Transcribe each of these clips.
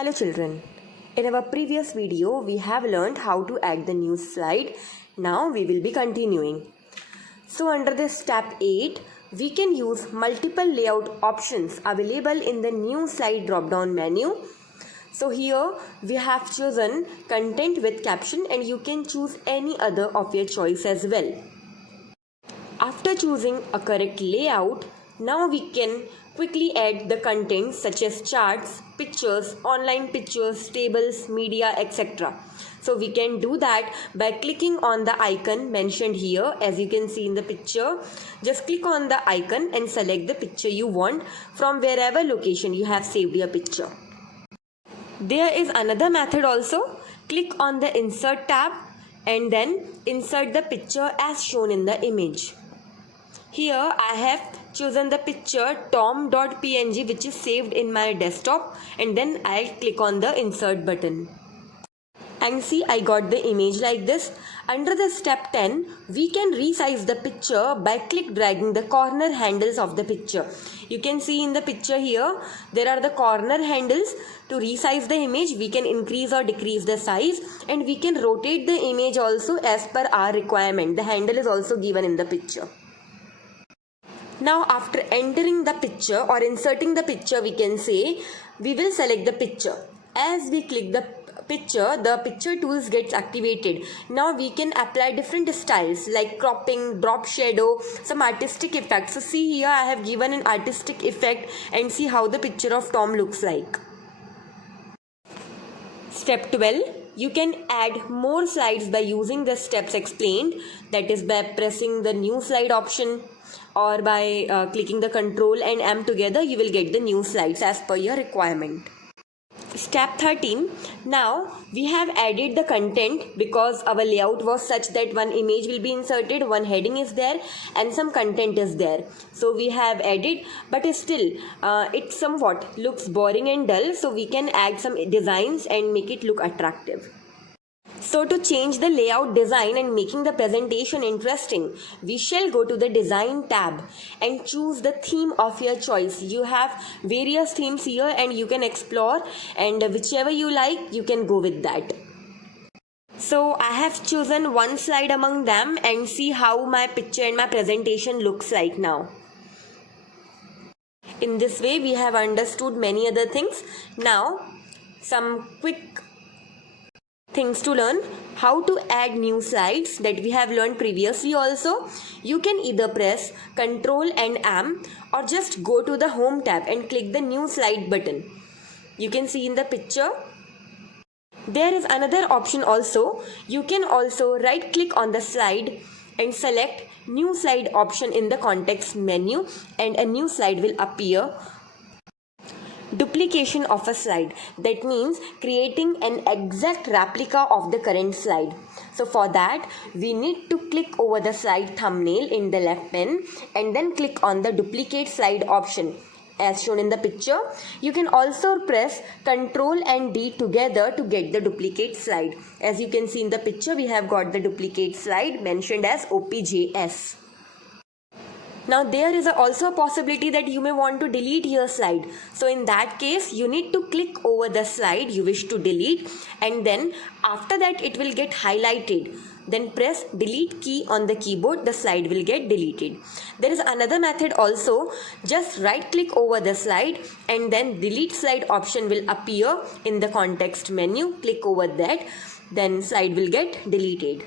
Hello children, in our previous video we have learned how to add the new slide. Now we will be continuing. So under this step 8, we can use multiple layout options available in the new slide drop down menu. So here we have chosen content with caption and you can choose any other of your choice as well. After choosing a correct layout, now we can quickly add the contents such as charts, pictures, online pictures, tables, media, etc. So we can do that by clicking on the icon mentioned here. As you can see in the picture, just click on the icon and select the picture you want from wherever location you have saved your picture. There is another method also. Click on the insert tab and then insert the picture as shown in the image. Here I have chosen the picture tom.png which is saved in my desktop, and then I'll click on the insert button. And see, I got the image like this. Under the step 10, we can resize the picture by click dragging the corner handles of the picture. You can see in the picture here, there are the corner handles. To resize the image, we can increase or decrease the size, and we can rotate the image also as per our requirement. The handle is also given in the picture. Now after entering the picture or inserting the picture, we can say we will select the picture. As we click the picture tools gets activated. Now we can apply different styles like cropping, drop shadow, some artistic effects. So see here I have given an artistic effect and see how the picture of Tom looks like. Step 12. You can add more slides by using the steps explained, that is by pressing the new slide option or by clicking the Ctrl and M together. You will get the new slides as per your requirement. Step 13. Now we have added the content because our layout was such that one image will be inserted, one heading is there and some content is there. So we have added, but still it somewhat looks boring and dull, so we can add some designs and make it look attractive. So to change the layout design and making the presentation interesting, we shall go to the design tab and choose the theme of your choice. You have various themes here and you can explore, and whichever you like you can go with that. So I have chosen one slide among them and see how my picture and my presentation looks like now. In this way we have understood many other things. Now some quick things to learn: how to add new slides that we have learned previously also. You can either press Ctrl and M or just go to the home tab and click the new slide button. You can see in the picture there is another option also. You can also right click on the slide and select new slide option in the context menu and a new slide will appear. Duplication of a slide, that means creating an exact replica of the current slide. So for that we need to click over the slide thumbnail in the left pane and then click on the duplicate slide option as shown in the picture. You can also press Ctrl and D together to get the duplicate slide. As you can see in the picture, we have got the duplicate slide mentioned as OPJS. Now there is also a possibility that you may want to delete your slide. So in that case you need to click over the slide you wish to delete, and then after that it will get highlighted. Then press delete key on the keyboard, the slide will get deleted. There is another method also. Just right click over the slide and then delete slide option will appear in the context menu. Click over that, then slide will get deleted.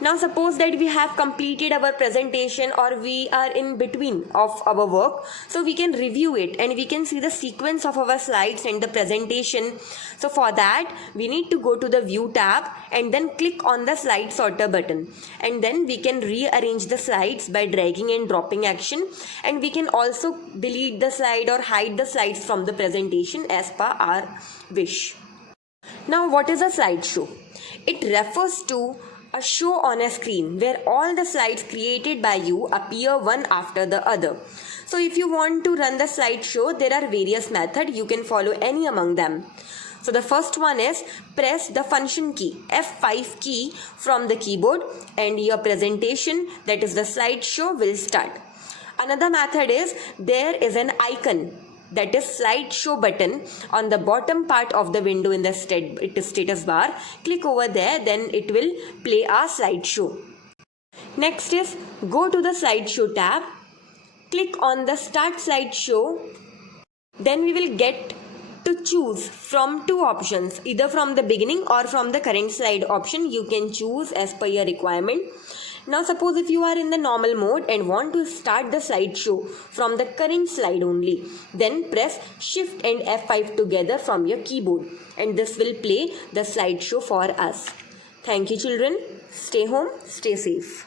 Now suppose that we have completed our presentation or we are in between of our work, so we can review it and we can see the sequence of our slides and the presentation. So for that we need to go to the view tab and then click on the slide sorter button, and then we can rearrange the slides by dragging and dropping action, and we can also delete the slide or hide the slides from the presentation as per our wish. Now what is a slideshow? It refers to a show on a screen where all the slides created by you appear one after the other. So if you want to run the slideshow, there are various methods. You can follow any among them. So the first one is press the function key, F5 key from the keyboard, and your presentation, that is the slideshow, will start. Another method is there is an icon that is slideshow button on the bottom part of the window in the status bar. Click over there, then it will play our slideshow. Next is go to the slideshow tab. Click on the start slideshow. Then we will get to choose from two options, either from the beginning or from the current slide option. You can choose as per your requirement. Now suppose if you are in the normal mode and want to start the slideshow from the current slide only, then press Shift and F5 together from your keyboard and this will play the slideshow for us. Thank you children. Stay home, stay safe.